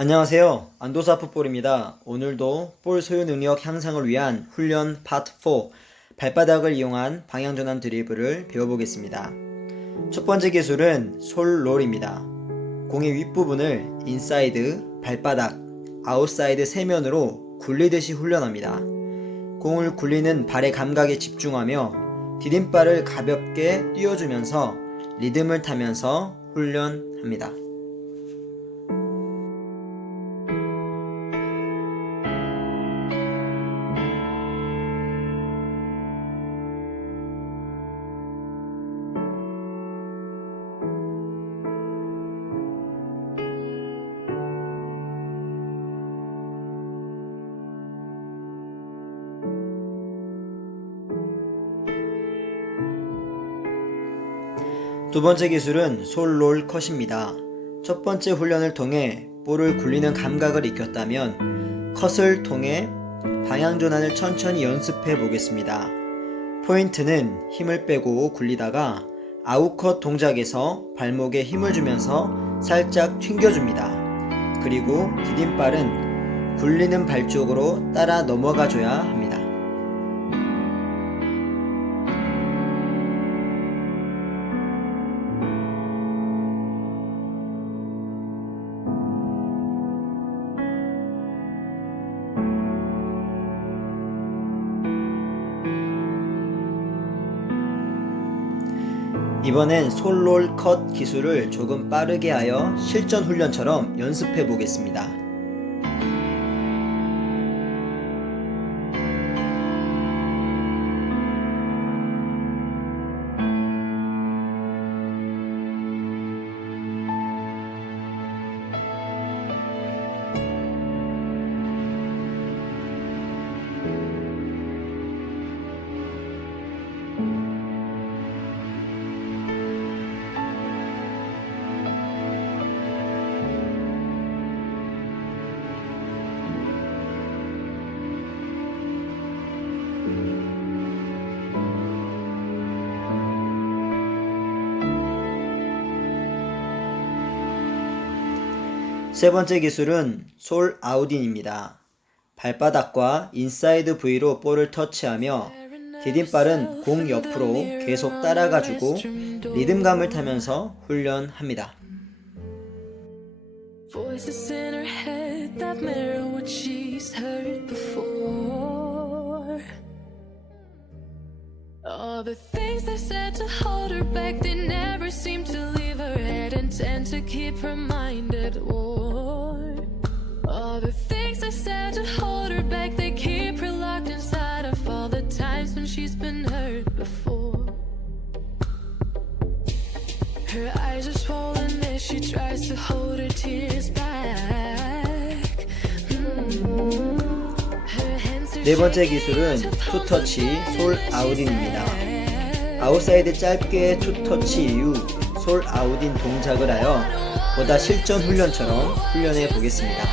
안녕하세요. 안도사 풋볼입니다. 오늘도 볼 소유 능력 향상을 위한 훈련 파트 4 발바닥을 이용한 방향 전환 드리블을 배워보겠습니다. 첫 번째 기술은 솔롤입니다. 공의 윗부분을 인사이드, 발바닥, 아웃사이드 세면으로 굴리듯이 훈련합니다. 공을 굴리는 발의 감각에 집중하며 디딤발을 가볍게 띄워주면서 리듬을 타면서 훈련합니다. 두 번째 기술은 솔롤 컷입니다. 첫 번째 훈련을 통해 볼을 굴리는 감각을 익혔다면 컷을 통해 방향 전환을 천천히 연습해 보겠습니다. 포인트는 힘을 빼고 굴리다가 아웃컷 동작에서 발목에 힘을 주면서 살짝 튕겨줍니다. 그리고 디딤발은 굴리는 발 쪽으로 따라 넘어가 줘야 합니다. 이번엔 솔롤 컷 기술을 조금 빠르게 하여 실전 훈련처럼 연습해 보겠습니다. 세 번째 기술은 솔 아웃인입니다. 발바닥과 인사이드 V로 볼을 터치하며 디딤발은 공 옆으로 계속 따라가주고 리듬감을 타면서 훈련합니다. Before. All the things they said to hold her back, they never seem to leave her head and tend to keep her mind at war. All the things they said to hold her back, they keep her locked inside of all the times when she's been hurt before. Her eyes are swollen as she tries to hold her tears back. 네 번째 기술은 투터치 솔 아웃인입니다. 아웃사이드 짧게 투터치 이후 솔 아웃인 동작을 하여 보다 실전 훈련처럼 훈련해 보겠습니다.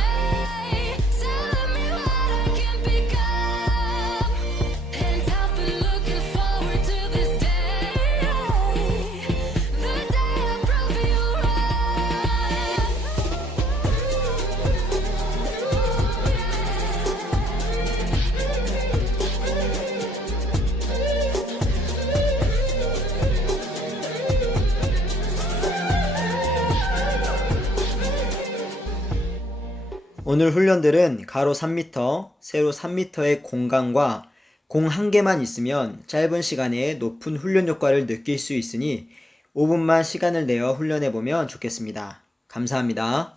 오늘 훈련들은 가로 3m, 세로 3m의 공간과 공 한 개만 있으면 짧은 시간에 높은 훈련 효과를 느낄 수 있으니 5분만 시간을 내어 훈련해 보면 좋겠습니다. 감사합니다.